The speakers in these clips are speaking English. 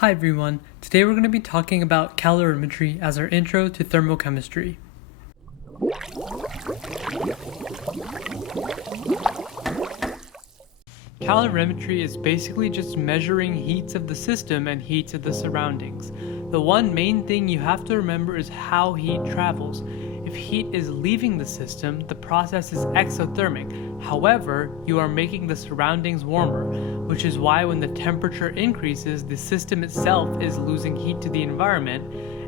Hi everyone, today we're going to be talking about calorimetry as our intro to thermochemistry. Calorimetry is basically just measuring heats of the system and heats of the surroundings. The one main thing you have to remember is how heat travels. If heat is leaving the system, the process is exothermic. However, you are making the surroundings warmer, which is why when the temperature increases, the system itself is losing heat to the environment,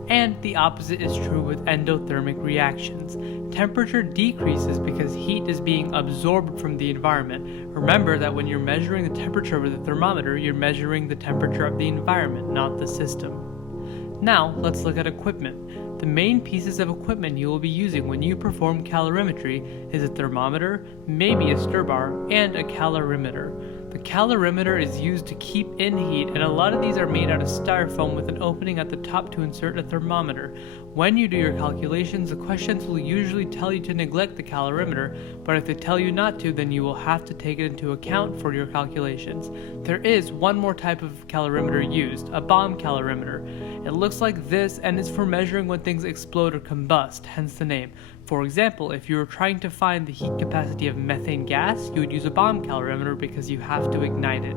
and the opposite is true with endothermic reactions. Temperature decreases because heat is being absorbed from the environment. Remember that when you're measuring the temperature with a thermometer, you're measuring the temperature of the environment, not the system. Now, let's look at equipment. The main pieces of equipment you will be using when you perform calorimetry is a thermometer, maybe a stir bar, and a calorimeter. The calorimeter is used to keep in heat, and a lot of these are made out of styrofoam with an opening at the top to insert a thermometer. When you do your calculations, the questions will usually tell you to neglect the calorimeter, but if they tell you not to, then you will have to take it into account for your calculations. There is one more type of calorimeter used, a bomb calorimeter. It looks like this and is for measuring when things explode or combust, hence the name. For example, if you were trying to find the heat capacity of methane gas, you would use a bomb calorimeter because you have to ignite it.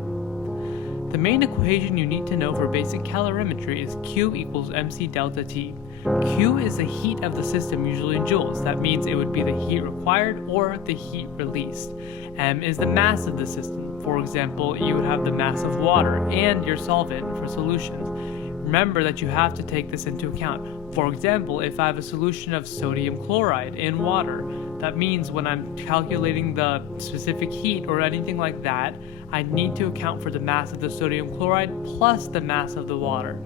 The main equation you need to know for basic calorimetry is Q equals mc delta T. Q is the heat of the system, usually in joules. That means it would be the heat required or the heat released. M is the mass of the system. For example, you would have the mass of water and your solvent for solutions. Remember that you have to take this into account. For example, if I have a solution of sodium chloride in water, that means when I'm calculating the specific heat or anything like that, I need to account for the mass of the sodium chloride plus the mass of the water.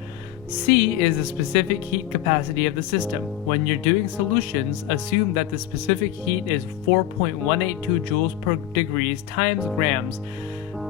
C is the specific heat capacity of the system. When you're doing solutions, assume that the specific heat is 4.182 joules per degrees times grams,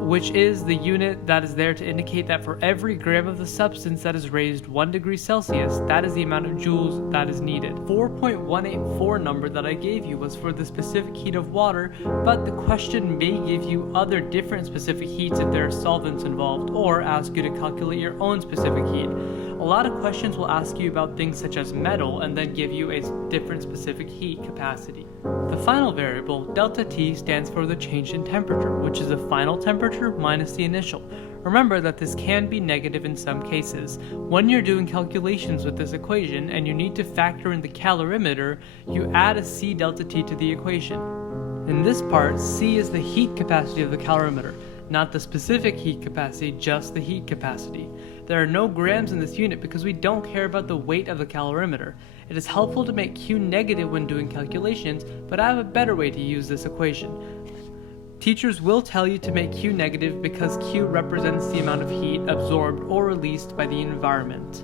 which is the unit that is there to indicate that for every gram of the substance that is raised 1 degree Celsius, that is the amount of joules that is needed. 4.184 number that I gave you was for the specific heat of water, but the question may give you other different specific heats if there are solvents involved, or ask you to calculate your own specific heat. A lot of questions will ask you about things such as metal and then give you a different specific heat capacity. The final variable, delta T, stands for the change in temperature, which is the final temperature minus the initial. Remember that this can be negative in some cases. When you're doing calculations with this equation and you need to factor in the calorimeter, you add a C delta T to the equation. In this part, C is the heat capacity of the calorimeter, not the specific heat capacity, just the heat capacity. There are no grams in this unit because we don't care about the weight of the calorimeter. It is helpful to make Q negative when doing calculations, but I have a better way to use this equation. Teachers will tell you to make Q negative because Q represents the amount of heat absorbed or released by the environment.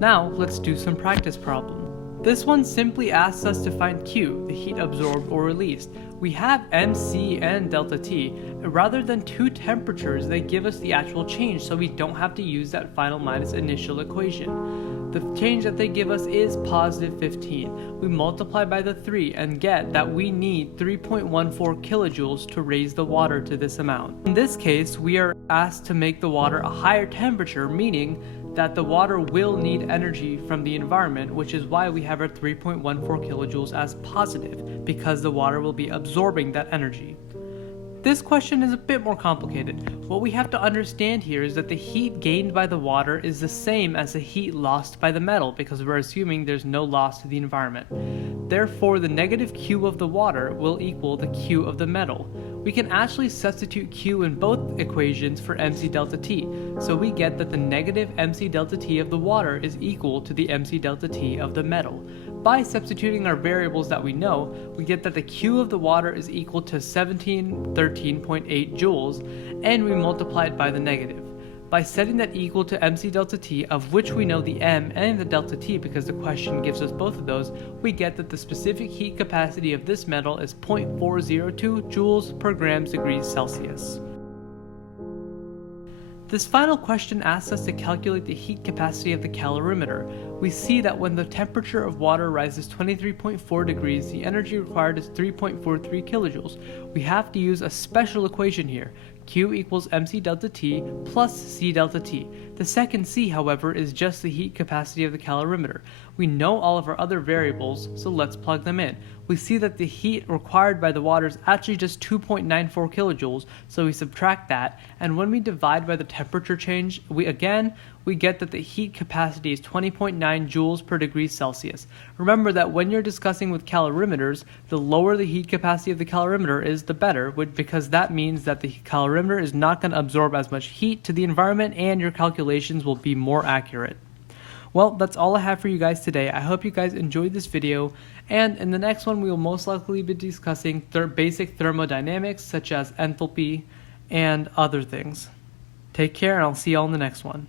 Now, let's do some practice problem. This one simply asks us to find Q, the heat absorbed or released. We have MC and delta T. Rather than two temperatures, they give us the actual change, so we don't have to use that final minus initial equation. The change that they give us is positive 15. We multiply by the 3 and get that we need 3.14 kilojoules to raise the water to this amount. In this case, we are asked to make the water a higher temperature, meaning that the water will need energy from the environment, which is why we have our 3.14 kilojoules as positive, because the water will be absorbing that energy. This question is a bit more complicated. What we have to understand here is that the heat gained by the water is the same as the heat lost by the metal, because we're assuming there's no loss to the environment. Therefore, the negative Q of the water will equal the Q of the metal. We can actually substitute Q in both equations for mc delta T, so we get that the negative mc delta T of the water is equal to the mc delta T of the metal. By substituting our variables that we know, we get that the Q of the water is equal to 1713.8 joules, and we multiply it by the negative. By setting that equal to mc delta T, of which we know the m and the delta T because the question gives us both of those, we get that the specific heat capacity of this metal is 0.402 joules per grams degrees Celsius. This final question asks us to calculate the heat capacity of the calorimeter. We see that when the temperature of water rises 23.4 degrees, the energy required is 3.43 kilojoules. We have to use a special equation here. Q equals mc delta T plus C delta T. The second C, however, is just the heat capacity of the calorimeter. We know all of our other variables, so let's plug them in. We see that the heat required by the water is actually just 2.94 kilojoules, so we subtract that, and when we divide by the temperature change, we get that the heat capacity is 20.9 joules per degree Celsius. Remember that when you're discussing with calorimeters, the lower the heat capacity of the calorimeter is, the better, because that means that the calorimeter is not going to absorb as much heat to the environment and your calculations will be more accurate. Well, that's all I have for you guys today. I hope you guys enjoyed this video, and in the next one we will most likely be discussing basic thermodynamics such as enthalpy and other things. Take care, and I'll see y'all in the next one.